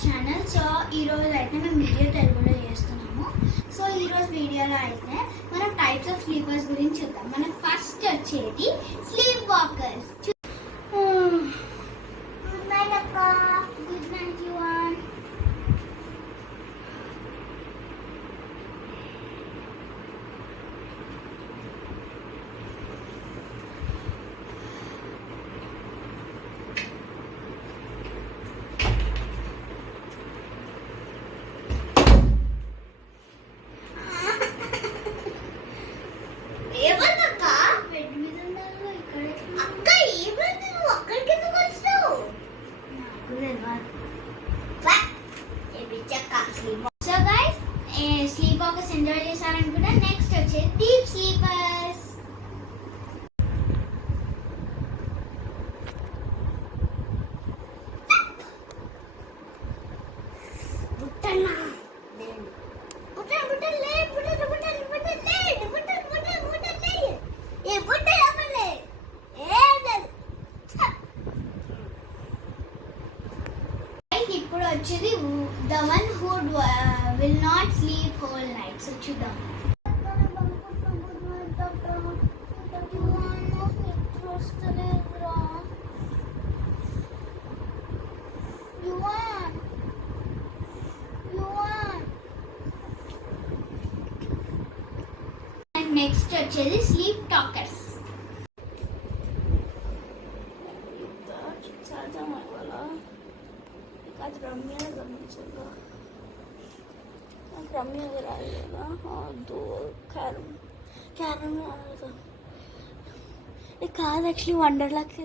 Our channel. So ఈరోజు అయితే మేము వీడియో తెలుగులో చేస్తున్నాము. సో ఈరోజు వీడియోలో అయితే మనం టైప్స్ ఆఫ్ స్లీపర్స్ గురించి చూద్దాం. మనం ఫస్ట్ వచ్చేది స్లీప్ వాకర్స్. గుడ్ నైట్ అక్క. Good night Yuvan. So guys sleep walkers enjoy చేశారనుకుంటా. నెక్స్ట్ వచ్చే డీప్ స్లీపర్స్. ఇప్పుడు వచ్చేది the one who will not sleep whole night. So చూద్దాం. నెక్స్ట్ వచ్చేది స్లీప్ టాకర్స్. आज रम्या गमनिंचगा रम्या अगर आएगा हाँ दो कैरम में आएगा ये कार एक्चुअली वंडरलैंड के